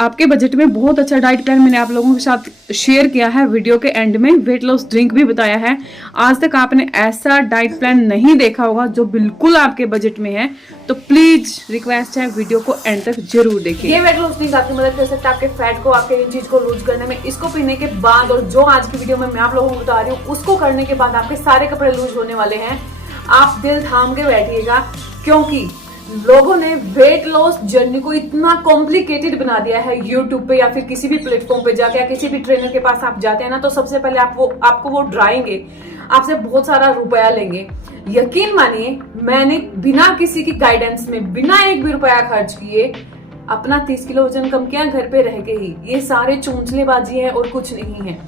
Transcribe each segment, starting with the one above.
आपके बजट में बहुत अच्छा डाइट प्लान मैंने आप लोगों के साथ शेयर किया है। वीडियो के एंड में वेट लॉस ड्रिंक भी बताया है। आज तक आपने ऐसा डाइट प्लान नहीं देखा होगा जो बिल्कुल आपके बजट में है, तो प्लीज रिक्वेस्ट है वीडियो को एंड तक जरूर देखिए। ये वेट लॉस ड्रिंक आपकी मदद कर सकता है आपके फैट को, आपके इन चीज को लूज करने में। इसको पीने के बाद और जो आज की वीडियो में मैं आप लोगों को बता रही हूँ उसको करने के बाद आपके सारे कपड़े लूज होने वाले हैं। आप दिल थाम के बैठिएगा, क्योंकि लोगों ने वेट लॉस जर्नी को इतना कॉम्प्लिकेटेड बना दिया है। यूट्यूब पे या फिर किसी भी प्लेटफॉर्म पे जाके या किसी भी ट्रेनर के पास आप जाते हैं ना, तो सबसे पहले आपको वो डराएंगे, आपसे बहुत सारा रुपया लेंगे। यकीन मानिए, मैंने बिना किसी की गाइडेंस में, बिना एक भी रुपया खर्च किए अपना 30 किलो वजन कम किया घर पे रह के ही। ये सारे चोंचलेबाजी है और कुछ नहीं है।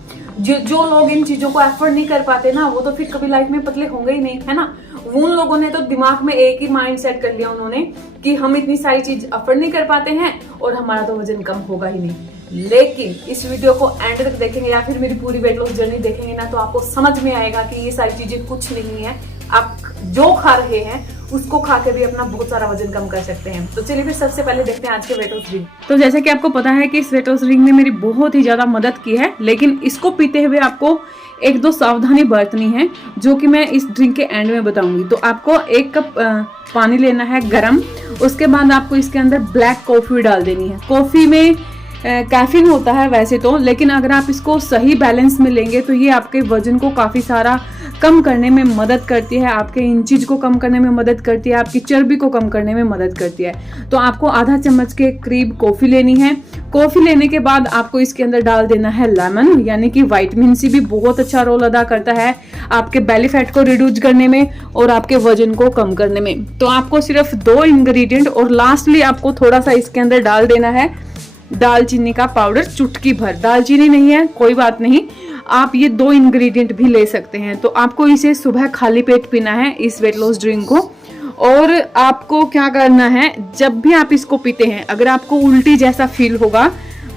जो लोग इन चीजों को एफर्ट नहीं कर पाते ना, वो तो फिर कभी लाइफ में पतले होंगे ही नहीं, है ना। उन लोगों ने तो दिमाग में एक ही माइंड सेट कर लिया उन्होंने कि हम इतनी सारी चीज अफोर्ड नहीं कर पाते हैं और हमारा तो वजन कम होगा ही नहीं। लेकिन इस वीडियो को एंड तक देखेंगे या फिर मेरी पूरी वेट लॉस जर्नी देखेंगे ना, तो आपको समझ में आएगा कि ये सारी चीजें कुछ नहीं है। आप जो खा रहे हैं उसको खा के भी अपना बहुत सारा वजन कम कर सकते हैं। तो चलिए फिर सबसे पहले देखते हैं आज के वेट लॉस ड्रिंक। तो जैसे कि आपको पता है कि इस वेट लॉस ड्रिंक ने मेरी बहुत ही ज्यादा मदद की है, लेकिन इसको पीते हुए आपको एक दो सावधानी बरतनी है, जो कि मैं इस ड्रिंक के एंड में बताऊंगी। तो आपको 1 कप पानी लेना है गरम। उसके बाद आपको इसके अंदर ब्लैक कॉफी डाल देनी है। कॉफी में कैफीन होता है वैसे तो, लेकिन अगर आप इसको सही बैलेंस में लेंगे तो ये आपके वजन को काफ़ी सारा कम करने में मदद करती है, आपके इंचीज को कम करने में मदद करती है, आपकी चर्बी को कम करने में मदद करती है। तो आपको आधा चम्मच के करीब कॉफ़ी लेनी है। कॉफ़ी लेने के बाद आपको इसके अंदर डाल देना है लेमन, यानी कि विटामिन सी भी बहुत अच्छा रोल अदा करता है आपके बेली फैट को रिड्यूस करने में और आपके वजन को कम करने में। तो आपको सिर्फ 2 इंग्रेडिएंट, और लास्टली आपको थोड़ा सा इसके अंदर डाल देना है दालचीनी का पाउडर, चुटकी भर। दालचीनी नहीं है कोई बात नहीं, आप ये 2 इंग्रेडिएंट भी ले सकते हैं। तो आपको इसे सुबह खाली पेट पीना है इस वेट लॉस ड्रिंक को। और आपको क्या करना है, जब भी आप इसको पीते हैं, अगर आपको उल्टी जैसा फील होगा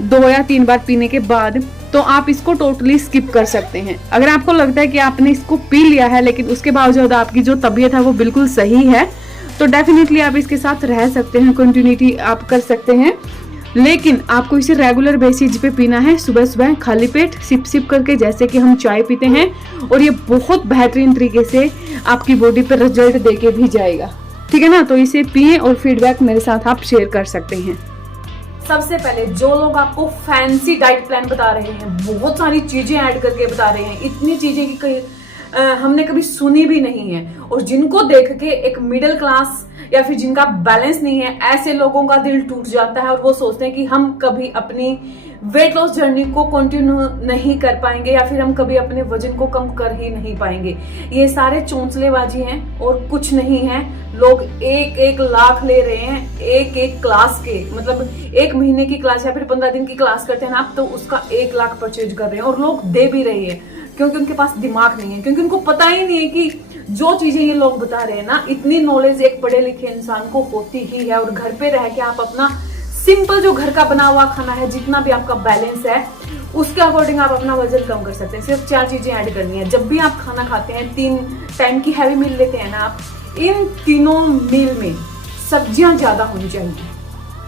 2 या 3 बार पीने के बाद, तो आप इसको टोटली स्किप कर सकते हैं। अगर आपको लगता है कि आपने इसको पी लिया है लेकिन उसके बावजूद आपकी जो तबीयत है वो बिल्कुल सही है, तो डेफिनेटली आप इसके साथ रह सकते हैं, कंटिन्यूटी आप कर सकते हैं। लेकिन आपको इसे रेगुलर बेसिस पे पीना है, सुबह सुबह खाली पेट सिप सिप करके, जैसे कि हम चाय पीते हैं। और ये बहुत बेहतरीन तरीके से आपकी बॉडी पर रिजल्ट देके भी जाएगा, ठीक है ना। तो इसे पिए और फीडबैक मेरे साथ आप शेयर कर सकते हैं। सबसे पहले जो लोग आपको फैंसी डाइट प्लान बता रहे हैं, बहुत सारी चीजें ऐड करके बता रहे हैं, इतनी चीजें कि हमने कभी सुनी भी नहीं है, और जिनको देख के एक मिडिल क्लास या फिर जिनका बैलेंस नहीं है, ऐसे लोगों का दिल टूट जाता है और वो सोचते हैं कि हम कभी अपनी वेट लॉस जर्नी को कंटिन्यू नहीं कर पाएंगे या फिर हम कभी अपने वजन को कम कर ही नहीं पाएंगे। ये सारे चोंचलेबाजी हैं और कुछ नहीं है। लोग 1-1 लाख ले रहे हैं एक क्लास के, मतलब 1 महीने की क्लास या फिर 15 दिन की क्लास करते हैं ना आप, तो उसका 1 लाख परचेज कर रहे हैं और लोग दे भी रहे हैं, क्योंकि उनके पास दिमाग नहीं है, क्योंकि उनको पता ही नहीं है कि जो चीजें ये लोग बता रहे हैं ना, इतनी नॉलेज एक पढ़े लिखे इंसान को होती ही है। और घर पे रह के आप अपना सिंपल जो घर का बना हुआ खाना है, जितना भी आपका बैलेंस है, उसके अकॉर्डिंग आप अपना वजन कम कर सकते हैं। सिर्फ 4 चीजें ऐड करनी है। जब भी आप खाना खाते हैं, 3 टाइम की हैवी मील लेते हैं ना आप, इन तीनों मील में सब्जियां ज्यादा होनी चाहिए।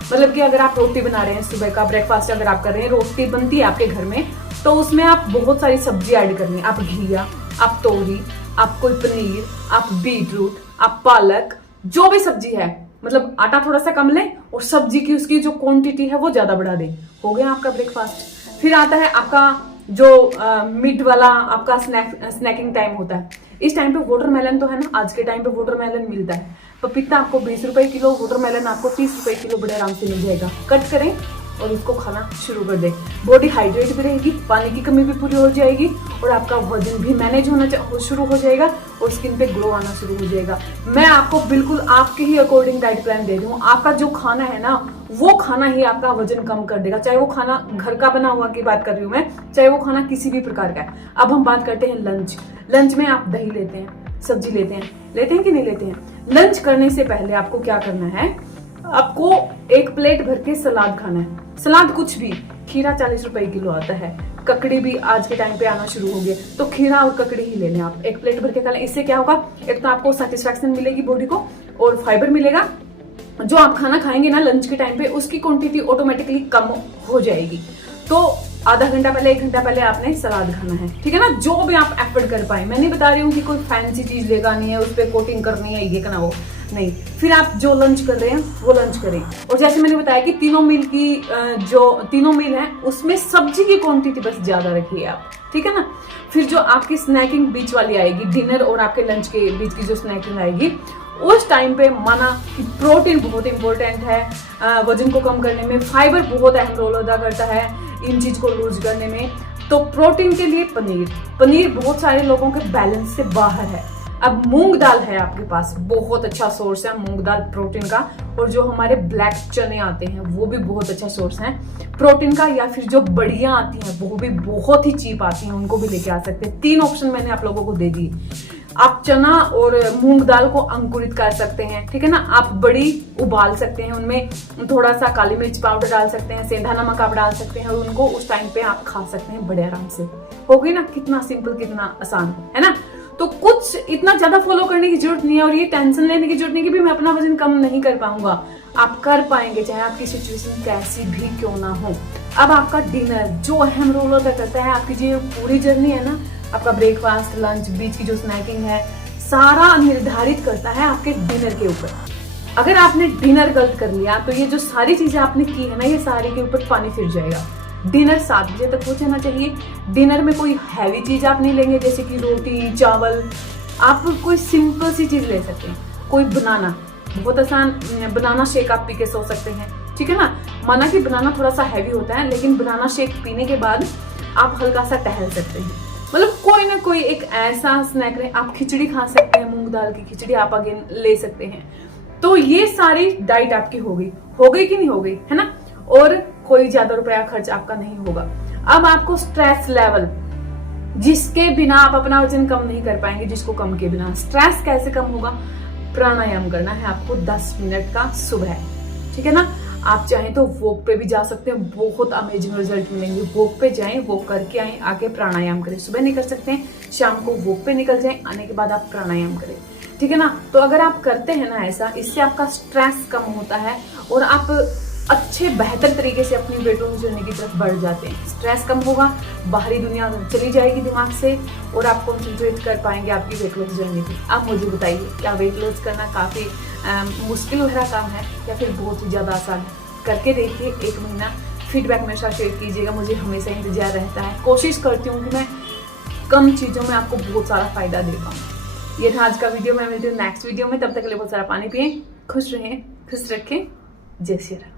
मतलब कि अगर आप रोटी बना रहे हैं, सुबह का ब्रेकफास्ट अगर आप कर रहे हैं, रोटी बनती है आपके घर में, तो उसमें आप बहुत सारी सब्जी ऐड करनी है। आप घिया, आप तोरी, आप कोई पनीर, आप बीटरूट, आप पालक, जो भी सब्जी है, मतलब आटा थोड़ा सा कम लें और सब्जी की उसकी जो क्वांटिटी है वो ज्यादा बढ़ा दें। हो गया आपका ब्रेकफास्ट। फिर आता है आपका जो मिड वाला आपका स्नैकिंग टाइम होता है। इस टाइम पे वाटरमेलन तो है ना, आज के टाइम पे वाटरमेलन मिलता है। पपीता आपको 20 रुपए किलो, वाटरमेलन आपको 30 रुपए किलो बड़े आराम से मिल जाएगा। कट करें और उसको खाना शुरू कर दें। बॉडी हाइड्रेट भी रहेगी, पानी की कमी भी पूरी हो जाएगी और आपका वजन भी मैनेज होना शुरू हो जाएगा और स्किन पे ग्लो आना शुरू हो जाएगा। मैं आपको बिल्कुल आपके ही अकॉर्डिंग डाइट प्लान दे रही हूँ। आपका जो खाना है ना, वो खाना ही आपका वजन कम कर देगा। चाहे वो खाना घर का बना हुआ की बात कर रही हूँ मैं, चाहे वो खाना किसी भी प्रकार का है। अब हम बात करते हैं लंच। लंच में आप दही लेते हैं, सब्जी लेते हैं कि नहीं लेते हैं। लंच करने से पहले आपको क्या करना है, आपको 1 प्लेट भर के सलाद खाना है। सलाद कुछ भी, खीरा 40 रुपए किलो आता है, ककड़ी भी आज के टाइम पे आना शुरू हो गया, तो खीरा और ककड़ी ही लेने आप 1 प्लेट भर के खा लें। इससे क्या होगा, एक तो आपको सेटिस्फैक्शन मिलेगी बॉडी को और फाइबर मिलेगा जो आप खाना खाएंगे ना लंच के टाइम पे, उसकी क्वांटिटी ऑटोमेटिकली कम हो जाएगी। तो आधा घंटा पहले, 1 घंटा पहले आपने सलाद खाना है, ठीक है ना, जो भी आप एफर्ट कर पाए। मैं नहीं बता रही हूँ कि कोई फैंसी चीज लेकर आनी है, उस पर कोटिंग करनी है, ये करना, वो नहीं। फिर आप जो लंच कर रहे हैं वो लंच करें। और जैसे मैंने बताया कि तीनों मील है उसमें सब्जी की क्वांटिटी बस ज्यादा रखिए आप, ठीक है ना। फिर जो आपकी स्नैकिंग बीच वाली आएगी, डिनर और आपके लंच के बीच की जो स्नैकिंग आएगी, उस टाइम पे माना कि प्रोटीन बहुत इंपॉर्टेंट है वजन को कम करने में, फाइबर बहुत अहम रोल अदा करता है इन चीज को लूज करने में। तो प्रोटीन के लिए पनीर बहुत सारे लोगों के बैलेंस से बाहर है। अब मूंग दाल है आपके पास, बहुत अच्छा सोर्स है मूंग दाल प्रोटीन का। और जो हमारे ब्लैक चने आते हैं वो भी बहुत अच्छा सोर्स है प्रोटीन का। या फिर जो बड़ियां आती हैं वो भी बहुत ही चीप आती हैं, उनको भी लेके आ सकते हैं। 3 ऑप्शन मैंने आप लोगों को दे दी। आप चना और मूंग दाल को अंकुरित कर सकते हैं, ठीक है ना। आप बड़ी उबाल सकते हैं, उनमें थोड़ा सा काली मिर्च पाउडर डाल सकते हैं, सेंधा नमक आप डाल सकते हैं, और उनको उस टाइम पे आप खा सकते हैं बड़े आराम से। हो गई ना, कितना सिंपल, कितना आसान है ना। तो कुछ इतना ज्यादा फॉलो करने की जरूरत नहीं है, और ये टेंशन लेने की जरूरत नहीं कि भी मैं अपना वजन कम नहीं कर पाऊंगा। आप कर पाएंगे, चाहे आपकी सिचुएशन कैसी भी क्यों ना हो। अब आपका डिनर जो अहम रोल अदा करता है, आपकी जो पूरी जर्नी है ना, आपका ब्रेकफास्ट, लंच, बीच की जो स्नैकिंग है, सारा निर्धारित करता है आपके डिनर के ऊपर। अगर आपने डिनर गलत कर लिया तो ये जो सारी चीजें आपने की है ना, ये सारी के ऊपर पानी फिर जाएगा। डिनर 7 बजे तक हो जाना चाहिए। डिनर में कोई हैवी चीज आप नहीं लेंगे, जैसे कि रोटी, चावल। आप कोई सिंपल सी चीज ले सकते हैं, कोई बनाना, बहुत आसान, बनाना शेक आप पी के सो सकते हैं, ठीक है ना। माना कि बनाना थोड़ा सा हैवी होता है, लेकिन बनाना शेक पीने के बाद आप हल्का सा टहल सकते हैं। मतलब कोई ना कोई एक ऐसा स्नैक रहे। आप खिचड़ी खा सकते हैं, मूंग दाल की खिचड़ी आप अगेन ले सकते हैं। तो ये सारी डाइट आपकी हो गई कि नहीं हो गई, है ना। और कोई ज्यादा रुपया खर्च आपका नहीं होगा। अब आपको स्ट्रेस लेवल, जिसके बिना आप अपना वजन कम नहीं कर पाएंगे, जिसको कम के बिना स्ट्रेस कैसे कम होगा, प्राणायाम करना है आपको 10 मिनट का सुबह, ठीक है ना। आप चाहें तो वॉक पे भी जा सकते हैं, बहुत अमेजिंग रिजल्ट मिलेंगे। वॉक पे जाएं, वॉक करके आए, आके प्राणायाम करें। सुबह निकल सकते हैं, शाम को वॉक पे निकल जाएं, आने के बाद आप प्राणायाम करें, ठीक है ना। तो अगर आप करते हैं ना ऐसा, इससे आपका स्ट्रेस कम होता है और आप अच्छे बेहतर तरीके से अपनी वेट लॉस जर्नी की तरफ बढ़ जाते हैं। स्ट्रेस कम होगा, बाहरी दुनिया चली जाएगी दिमाग से, और आप कंसंट्रेट कर पाएंगे आपकी वेट लॉस जर्नी पे। आप मुझे बताइए, क्या वेट लॉस करना काफी मुश्किल भरा काम है या फिर बहुत ही ज्यादा आसान है? करके देखिए 1 महीना, फीडबैक मेरे साथ शेयर कीजिएगा, मुझे हमेशा इंतजार रहता है। कोशिश करती हूँ कि मैं कम चीजों में आपको बहुत सारा फायदा दे पाऊँ। ये था आज का वीडियो। मैं मिलती हूँ नेक्स्ट वीडियो में, तब तक के लिए बहुत सारा पानी पिए, खुश रहें, खुश रखें। जय श्री राम।